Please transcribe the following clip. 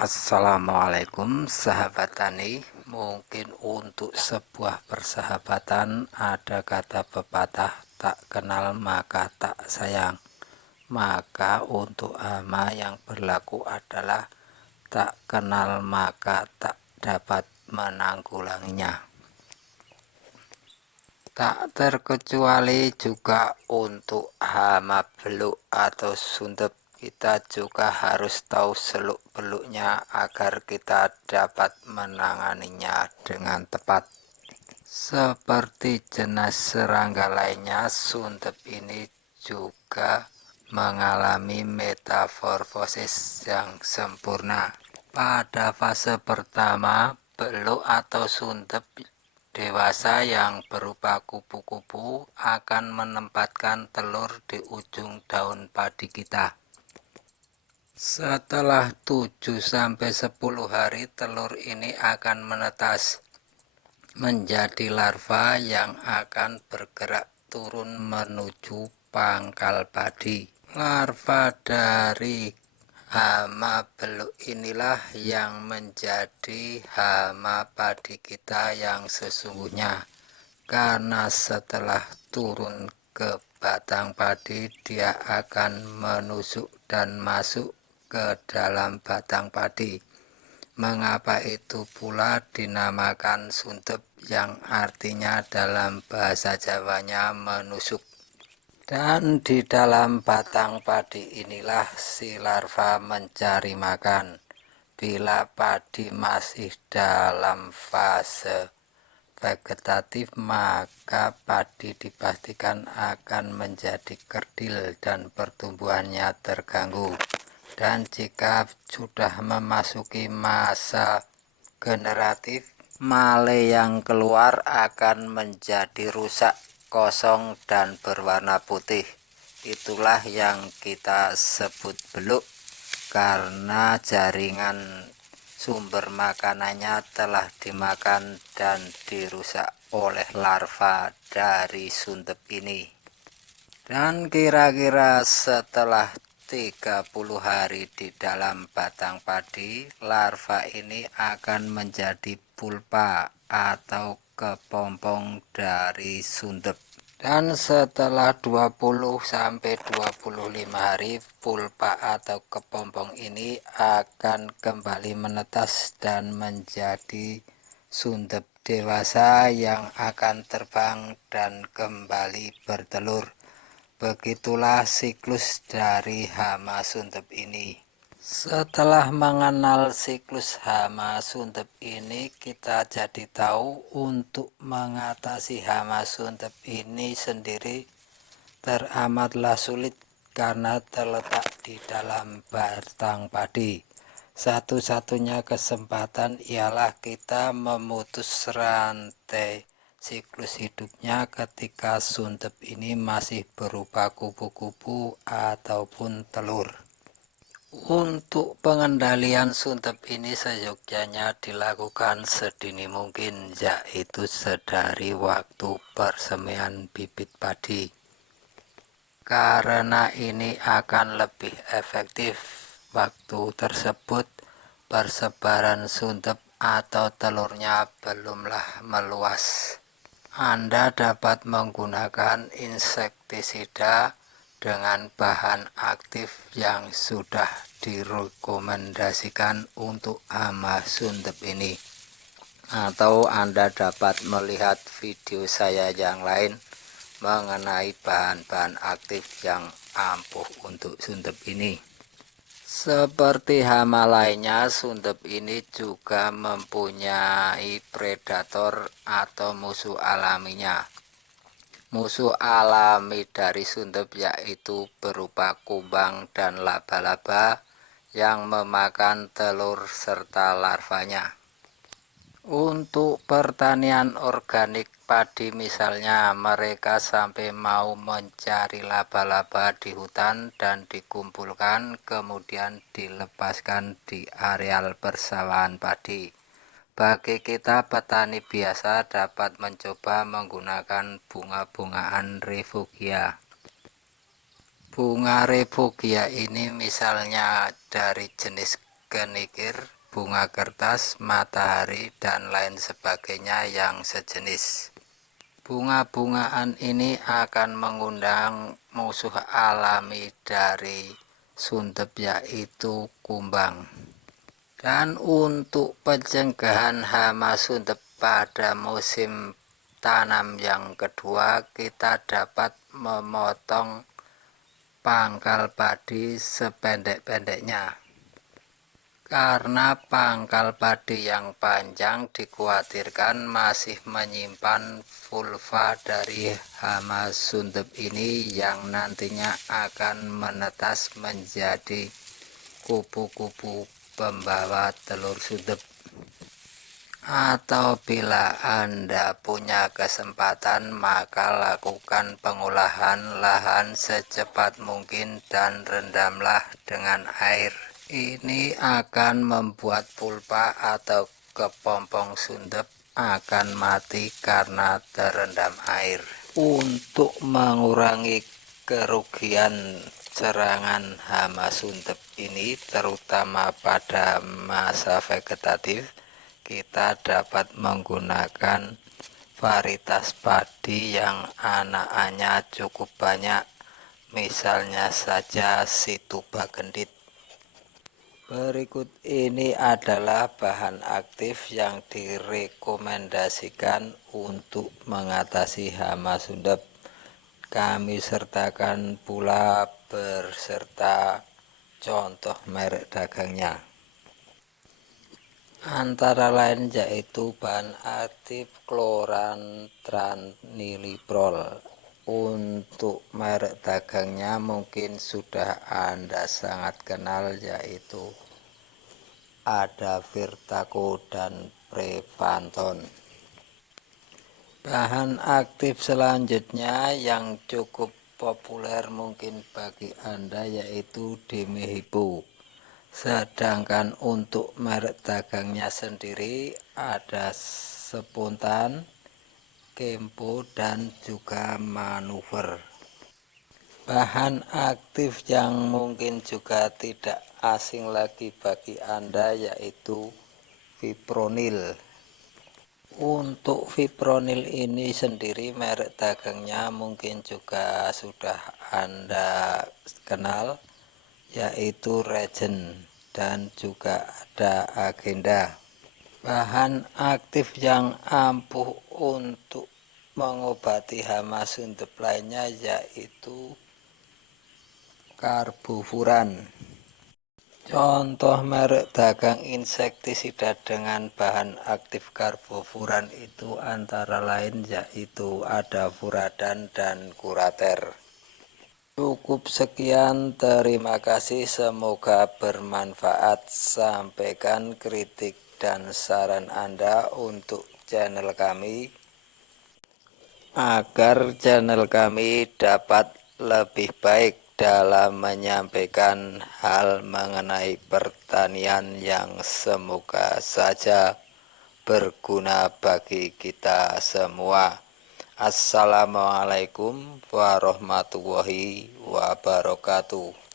Assalamualaikum sahabat tani. Mungkin untuk sebuah persahabatan ada kata pepatah, tak kenal maka tak sayang. Maka untuk hama yang berlaku adalah tak kenal maka tak dapat menanggulanginya. Tak terkecuali juga untuk hama beluk atau sundep, kita juga harus tahu seluk-beluknya agar kita dapat menanganinya dengan tepat. Seperti jenis serangga lainnya, sundep ini juga mengalami metamorfosis yang sempurna. Pada fase pertama, beluk atau sundep dewasa yang berupa kupu-kupu akan menempatkan telur di ujung daun padi kita. Setelah 7-10 hari, telur ini akan menetas menjadi larva yang akan bergerak turun menuju pangkal padi. Larva dari hama beluk inilah yang menjadi hama padi kita yang sesungguhnya, karena setelah turun ke batang padi dia akan menusuk dan masuk ke dalam batang padi. Mengapa itu pula dinamakan sundep, yang artinya dalam bahasa Jawanya menusuk. Dan di dalam batang padi inilah si larva mencari makan. Bila padi masih dalam fase vegetatif, maka padi dipastikan akan menjadi kerdil dan pertumbuhannya terganggu. Dan jika sudah memasuki masa generatif, male yang keluar akan menjadi rusak, kosong, dan berwarna putih. Itulah yang kita sebut beluk, karena jaringan sumber makanannya telah dimakan dan dirusak oleh larva dari sundep ini. Dan kira-kira setelah 30 hari di dalam batang padi, larva ini akan menjadi pulpa atau kepompong dari sundep. Dan setelah 20-25 hari, pulpa atau kepompong ini akan kembali menetas dan menjadi sundep dewasa yang akan terbang dan kembali bertelur. Begitulah siklus dari hama sundep ini. Setelah mengenal siklus hama sundep ini, kita jadi tahu untuk mengatasi hama sundep ini sendiri teramatlah sulit, karena terletak di dalam batang padi. Satu-satunya kesempatan ialah kita memutus rantai siklus hidupnya ketika sundep ini masih berupa kupu-kupu ataupun telur. Untuk pengendalian sundep ini seyogyanya dilakukan sedini mungkin, yaitu sedari waktu persemaian bibit padi, karena ini akan lebih efektif. Waktu tersebut persebaran sundep atau telurnya belumlah meluas. Anda dapat menggunakan insektisida dengan bahan aktif yang sudah direkomendasikan untuk hama sundep ini. Atau Anda dapat melihat video saya yang lain mengenai bahan-bahan aktif yang ampuh untuk sundep ini. Seperti hama lainnya, sundep ini juga mempunyai predator atau musuh alaminya. Musuh alami dari sundep yaitu berupa kumbang dan laba-laba yang memakan telur serta larvanya. Untuk pertanian organik padi misalnya, mereka sampai mau mencari laba-laba di hutan dan dikumpulkan kemudian dilepaskan di areal persawahan padi. Bagi kita petani biasa dapat mencoba menggunakan bunga-bungaan refugia. Bunga refugia ini misalnya dari jenis kenikir, bunga kertas, matahari, dan lain sebagainya yang sejenis. Bunga-bungaan ini akan mengundang musuh alami dari sundep, yaitu kumbang. Dan untuk pencegahan hama sundep pada musim tanam yang kedua, kita dapat memotong pangkal padi sependek-pendeknya. Karena pangkal padi yang panjang dikhawatirkan masih menyimpan vulva dari hama sundep ini yang nantinya akan menetas menjadi kupu-kupu pembawa telur sundep. Atau bila Anda punya kesempatan, maka lakukan pengolahan lahan secepat mungkin dan rendamlah dengan air. Ini akan membuat pulpa atau kepompong sundep akan mati karena terendam air. Untuk mengurangi kerugian serangan hama sundep ini, terutama pada masa vegetatif, kita dapat menggunakan varietas padi yang anak-anaknya cukup banyak, misalnya saja situba gendit. Berikut ini adalah bahan aktif yang direkomendasikan untuk mengatasi hama sundep. Kami sertakan pula beserta contoh merek dagangnya. Antara lain yaitu bahan aktif klorantraniprol. Untuk merek dagangnya mungkin sudah Anda sangat kenal, yaitu ada Virtaco dan Prevanton. Bahan aktif selanjutnya yang cukup populer mungkin bagi Anda yaitu Dimehipo. Sedangkan untuk merek dagangnya sendiri ada Spontan, Kempo, dan juga Manuver. Bahan aktif yang mungkin juga tidak asing lagi bagi Anda yaitu fipronil. Untuk fipronil ini sendiri merek dagangnya mungkin juga sudah Anda kenal, yaitu Regen dan juga ada Agenda. Bahan aktif yang ampuh untuk mengobati hama sundep lainnya yaitu karbofuran. Contoh merek dagang insektisida dengan bahan aktif karbofuran itu antara lain yaitu ada Furadan dan Kurater. Cukup sekian, terima kasih, semoga bermanfaat. Sampaikan kritik dan saran Anda untuk channel kami agar channel kami dapat lebih baik dalam menyampaikan hal mengenai pertanian yang semoga saja berguna bagi kita semua. Assalamualaikum warahmatullahi wabarakatuh.